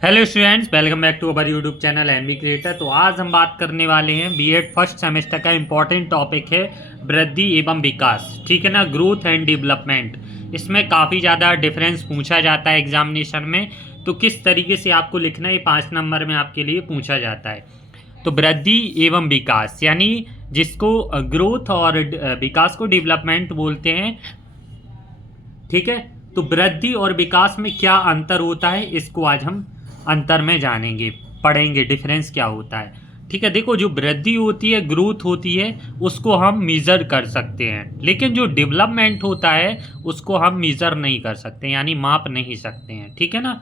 Hello students, welcome back to our YouTube channel MB creator. तो आज हम बात करने वाले हैं बीएड फर्स्ट सेमेस्टर का इम्पॉर्टेंट टॉपिक है वृद्धि एवं विकास। ठीक है ना, ग्रोथ एंड डेवलपमेंट। इसमें काफ़ी ज़्यादा डिफरेंस पूछा जाता है एग्जामिनेशन में। तो किस तरीके से आपको लिखना है, 5 नंबर में आपके लिए पूछा जाता है। तो वृद्धि एवं विकास यानी जिसको ग्रोथ और विकास को डेवलपमेंट बोलते हैं। ठीक है, तो वृद्धि और विकास में क्या अंतर होता है, इसको आज हम अंतर में जानेंगे, पढ़ेंगे डिफरेंस क्या होता है। ठीक है, देखो जो वृद्धि होती है, ग्रोथ होती है, उसको हम मीज़र कर सकते हैं, लेकिन जो डेवलपमेंट होता है उसको हम मीज़र नहीं कर सकते, यानी माप नहीं सकते हैं। ठीक है ना,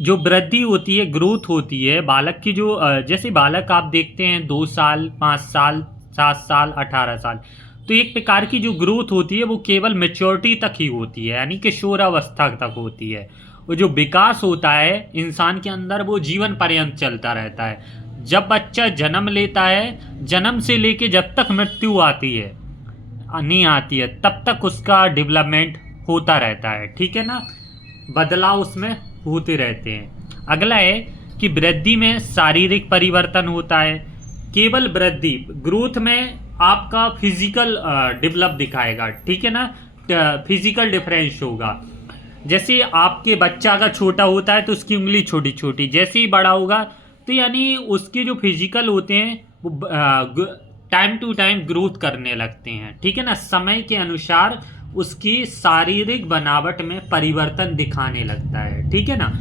जो वृद्धि होती है, ग्रोथ होती है बालक की, जो जैसे बालक आप देखते हैं 2 साल, 5 साल, 7 साल, 18 साल, तो एक प्रकार की जो ग्रोथ होती है वो केवल मेच्योरिटी तक ही होती है, यानी किशोरावस्था तक होती है। और जो विकास होता है इंसान के अंदर वो जीवन पर्यंत चलता रहता है। जब बच्चा जन्म लेता है, जन्म से लेके जब तक मृत्यु आती है नहीं आती है, तब तक उसका डेवलपमेंट होता रहता है। ठीक है ना, बदलाव उसमें होते रहते हैं। अगला है कि वृद्धि में शारीरिक परिवर्तन होता है। केवल वृद्धि, ग्रोथ में आपका फिजिकल डेवलप दिखाएगा। ठीक है ना, फिजिकल डिफरेंस होगा। जैसे आपके बच्चा अगर छोटा होता है तो उसकी उंगली छोटी छोटी, जैसे ही बड़ा होगा तो यानी उसके जो फिजिकल होते हैं वो टाइम टू टाइम ग्रोथ करने लगते हैं। ठीक है ना, समय के अनुसार उसकी शारीरिक बनावट में परिवर्तन दिखाने लगता है। ठीक है ना,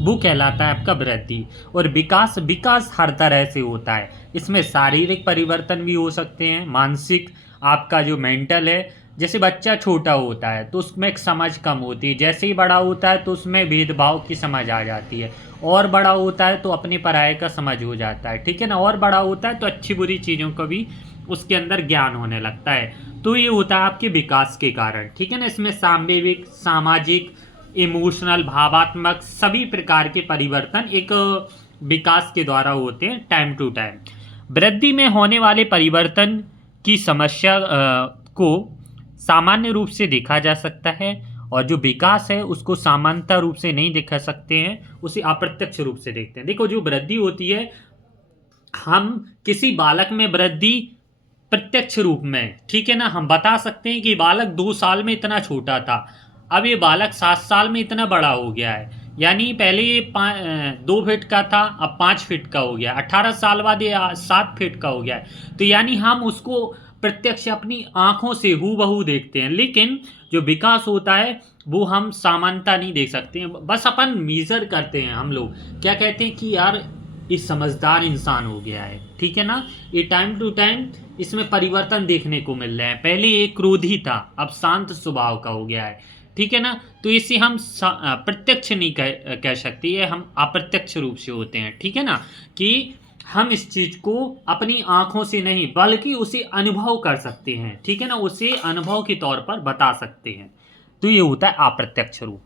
वो कहलाता है आपका वृद्धि। और विकास, विकास हर तरह से होता है। इसमें शारीरिक परिवर्तन भी हो सकते हैं, मानसिक, आपका जो मेंटल है। जैसे बच्चा छोटा होता है तो उसमें एक समझ कम होती है, जैसे ही बड़ा होता है तो उसमें भेदभाव की समझ आ जाती है, और बड़ा होता है तो अपने पराये का समझ हो जाता है। ठीक है ना, और बड़ा होता है तो अच्छी बुरी चीज़ों का भी उसके अंदर ज्ञान होने लगता है। तो ये होता है आपके विकास के कारण। ठीक है ना, इसमें सांवेगिक, सामाजिक, इमोशनल, भावात्मक सभी प्रकार के परिवर्तन एक विकास के द्वारा होते हैं टाइम टू टाइम। वृद्धि में होने वाले परिवर्तन की समस्या को सामान्य रूप से देखा जा सकता है, और जो विकास है उसको सामान्यता रूप से नहीं देखा सकते हैं, उसे अप्रत्यक्ष रूप से देखते हैं। देखो जो वृद्धि होती है, हम किसी बालक में वृद्धि प्रत्यक्ष रूप में, ठीक है ना, हम बता सकते हैं कि बालक 2 साल में इतना छोटा था, अब ये बालक 7 साल में इतना बड़ा हो गया है। यानी पहले ये 2 फीट का था, अब 5 फीट का हो गया, 18 साल बाद ये 7 फीट का हो गया है। तो यानी हम उसको प्रत्यक्ष अपनी आंखों से हूबहू देखते हैं, लेकिन जो विकास होता है वो हम समानता नहीं देख सकते हैं, बस अपन मीज़र करते हैं। हम लोग क्या कहते हैं कि यार ये समझदार इंसान हो गया है। ठीक है ना, ये टाइम टू टाइम इसमें परिवर्तन देखने को मिल रहे हैं। पहले ये क्रोधी था, अब शांत स्वभाव का हो गया है। ठीक है ना, तो इसे हम प्रत्यक्ष नहीं कह सकते, ये हम अप्रत्यक्ष रूप से होते हैं। ठीक है ना, कि हम इस चीज को अपनी आंखों से नहीं बल्कि उसे अनुभव कर सकते हैं। ठीक है ना, उसे अनुभव के तौर पर बता सकते हैं। तो ये होता है अप्रत्यक्ष रूप।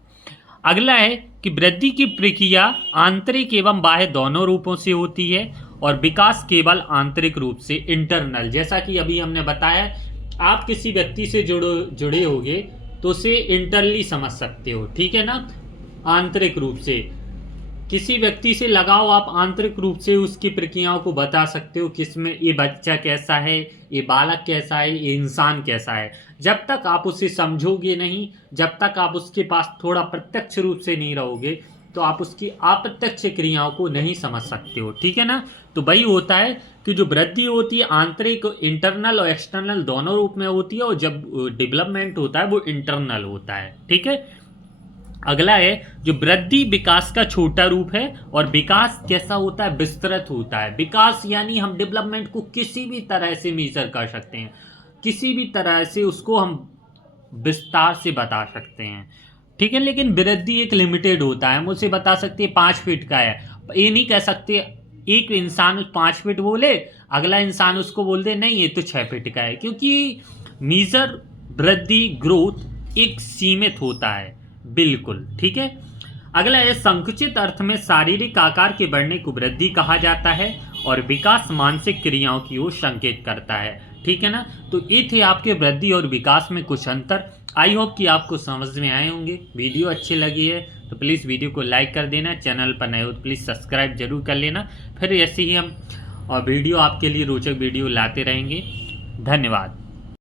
अगला है कि वृद्धि की प्रक्रिया आंतरिक एवं बाह्य दोनों रूपों से होती है, और विकास केवल आंतरिक रूप से, इंटरनल। जैसा कि अभी हमने बताया, आप किसी व्यक्ति से जुड़े होगे तो उसे इंटरनली समझ सकते हो। ठीक है ना, आंतरिक रूप से किसी व्यक्ति से लगाओ, आप आंतरिक रूप से उसकी प्रक्रियाओं को बता सकते हो, किसमें ये बच्चा कैसा है, ये बालक कैसा है, ये इंसान कैसा है। जब तक आप उसे समझोगे नहीं, जब तक आप उसके पास थोड़ा प्रत्यक्ष रूप से नहीं रहोगे, तो आप उसकी अप्रत्यक्ष क्रियाओं को नहीं समझ सकते हो। ठीक है ना, तो वही होता है कि जो वृद्धि होती है आंतरिक, इंटरनल और एक्सटर्नल दोनों रूप में होती है, और जब डेवलपमेंट होता है वो इंटरनल होता है। ठीक है, अगला है जो वृद्धि विकास का छोटा रूप है, और विकास कैसा होता है, विस्तृत होता है। विकास यानी हम डेवलपमेंट को किसी भी तरह से मेजर कर सकते हैं, किसी भी तरह से उसको हम विस्तार से बता सकते हैं। ठीक है, लेकिन वृद्धि एक लिमिटेड होता है, हम उसे बता सकते हैं 5 फीट का है। ये नहीं कह सकते एक इंसान 5 फीट बोले, अगला इंसान उसको बोल दे नहीं ये तो 6 फीट का है, क्योंकि मीजर वृद्धि ग्रोथ एक सीमित होता है बिल्कुल। ठीक है, अगला है संकुचित अर्थ में शारीरिक आकार के बढ़ने को वृद्धि कहा जाता है, और विकास मानसिक क्रियाओं की ओर संकेत करता है। ठीक है ना, तो ये थे आपके वृद्धि और विकास में कुछ अंतर। आई होप कि आपको समझ में आए होंगे। वीडियो अच्छी लगी है तो प्लीज़ वीडियो को लाइक कर देना, चैनल पर नए हो तो प्लीज़ सब्सक्राइब जरूर कर लेना। फिर ऐसे ही हम वीडियो आपके लिए रोचक वीडियो लाते रहेंगे। धन्यवाद।